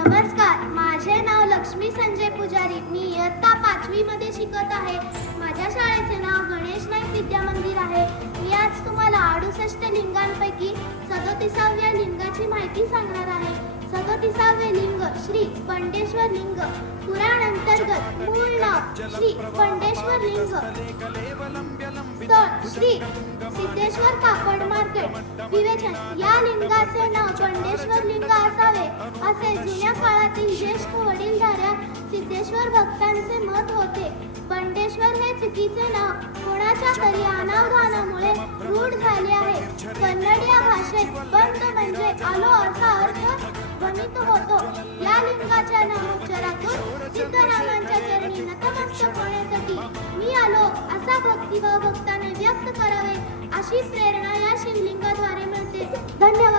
नमस्कार माझे नाव लक्ष्मी संजय पुजारी. मी इयत्ता पाचवी मध्ये शिकत आहे. माझ्या शाळेचे नाव गणेश नाईक विद्या मंदिर आहे. मी आज तुम्हाला अडुसष्ट लिंगांपैकी सदोतीसाव्या लिंगाची माहिती सांगणार आहे. सदोतीसावे लिंग श्री पंडेश्वर लिंग. पुराण अंतर्गत मूळ नाव श्री पंडेश्वर लिंग. स्थळ श्री सिद्धेश्वर कापड मार्केट. विवेचन. या लिंगाचे नाव पंडेश्वर लिंग असावे. असे ज्येष्ठ वडीलधाऱ्या सिद्धेश्वर भक्तांचे मत होते. बंडेश्वर हे चुकीचे नाव. कोणाच्या तरी अनावधानामुळे रूढ झाले आहे. कन्नड या भाषेत बंद म्हणजे आलो असा अर्थ ध्वनित होतो. या लिंगाच्या नामोच्चारातून सिद्धरामांच्या चरणी नतमस्तक होण्यासाठी मी आलो असा भक्तिभाव भक्ताने व्यक्त करावे अशी प्रेरणा या शिवलिंगाद्वारे मिळते. धन्यवाद.